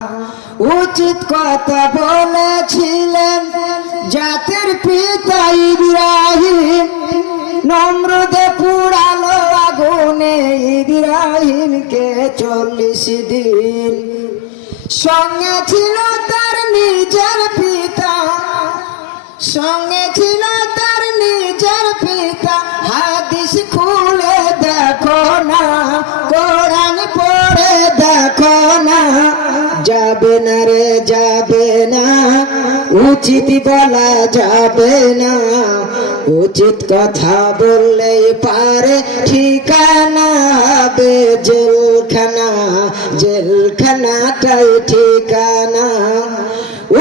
উচিত কথা বলেছিলেন জাতির পিতা ইব্রাহিম। নমরুদে পুড়ালো আগুনে ইব্রাহিমকে 40 দিন। সঙ্গে ছিল তার নিজের পিতা, সঙ্গে ছিল তার নিজের পিতা। হাদিস খুলে দেখো না, কোরআন পড়ে দেখো না। যাবে না রে যাবে না, উচিত বলা যাবে না। উচিত কথা বললেই পারে ঠিকানা হবে জেলখানা, জেলখানাটাই ঠিকানা।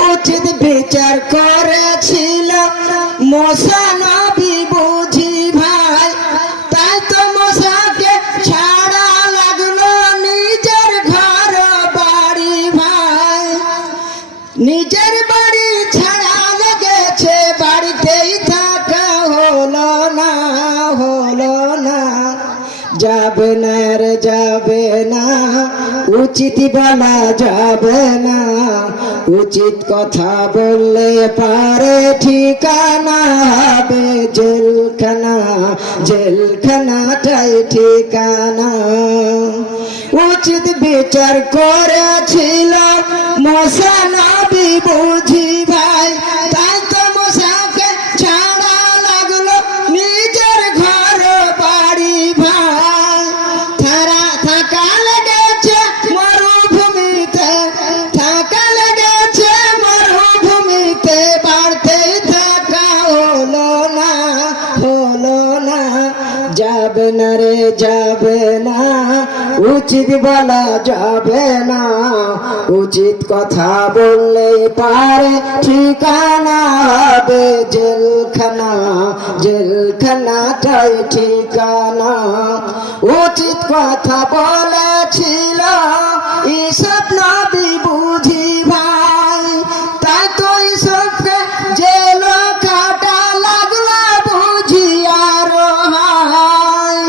উচিত বিচার করেছিল মুসা নবী বুঝি ভাই, তাই তো মুসাকে ছাড়া লাগলো নিজের ঘর বাড়ি ভাই। নিজের বাড়ি ছাড়া লেগেছে, বাড়িতেই থাকা হলো না, হলো না। যাবে না রে যাবে না, উচিত বলা যাবে না। উচিত কথা বললে পারে ঠিকানা হবে জেলখানা, জেলখানাটাই ঠিকানা। উচিত বিচার করেছিল মুসা নবী বুঝি ভাই, তাই তো মুসাকে ছাড়া লাগলো নিজের ঘর বাড়ি ভাই। তারা থাকা লেগেছে মরুভূমিতে, থাকা লেগেছে মরুভূমিতে। বাড়তেই থাকা হলো না, হলো না। যাবে না রে যাবে না, উচিত বলা যাবে না। উচিত কথা বললে পারে ঠিকানা হবে জেলখানা, জেলখানাটাই ঠিকানা। উচিত কথা বলেছিল ঈসব নবী বুঝি ভাই, তাই তো ঈসবকে জেল কাটা লাগলো বুঝি আরো হাই।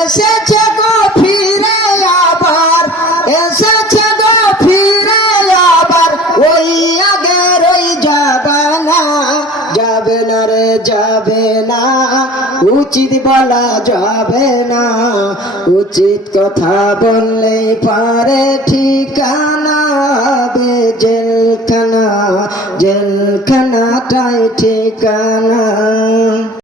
এসেছে গো ফিরে আবার, এসেছে গো ফিরে আবার ওই আগের ওই জাবানা। যাবে না রে যাবে না, উচিত বলা যাবে না। উচিত কথা বললে পারে ঠিকানা হবে জেলখানা, জেলখানাটাই ঠিকানা।